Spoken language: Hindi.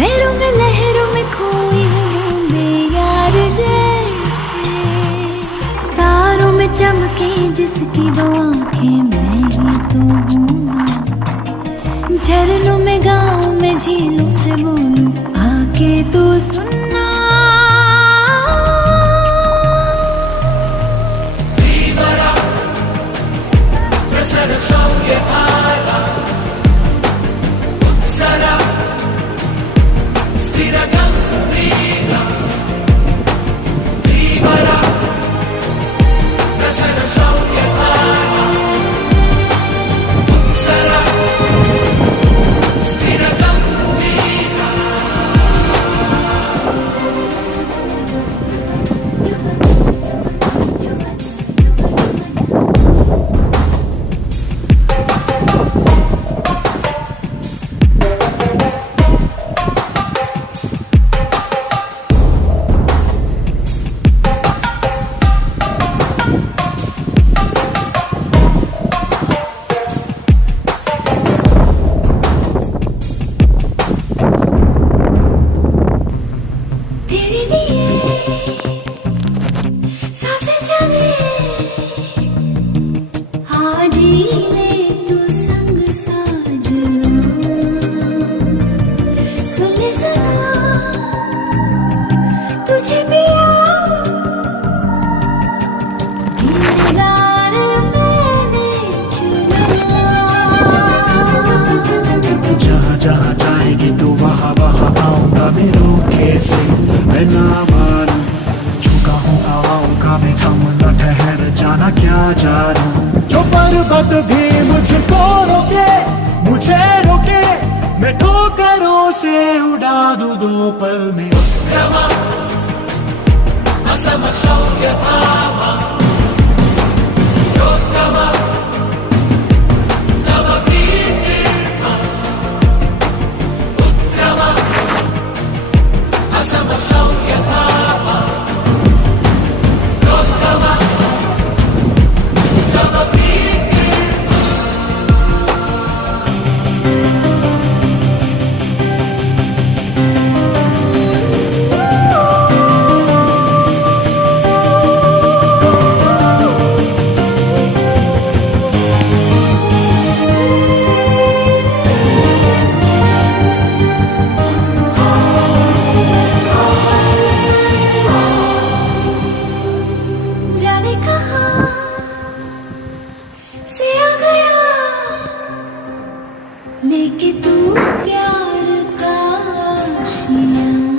लहरों में खोई हूँ बूंदे यार जैसे, तारों में चमके जिसकी दो आंखें मैं ही तो हूँ ना। झरनों में गाँव में झीलों से बोलूं आके तू सुनना। जहाँ जाएगी तू वहाँ वहाँ आऊंगा मैं रोके से, मैं ना मानूं झुका हूँ आऊंगा मैं, थम न ठहर जाना क्या जानूं। जो पर्वत भी मुझको रोके मुझे रोके, मैं ठोकरों से उड़ा दूं 2 पल में।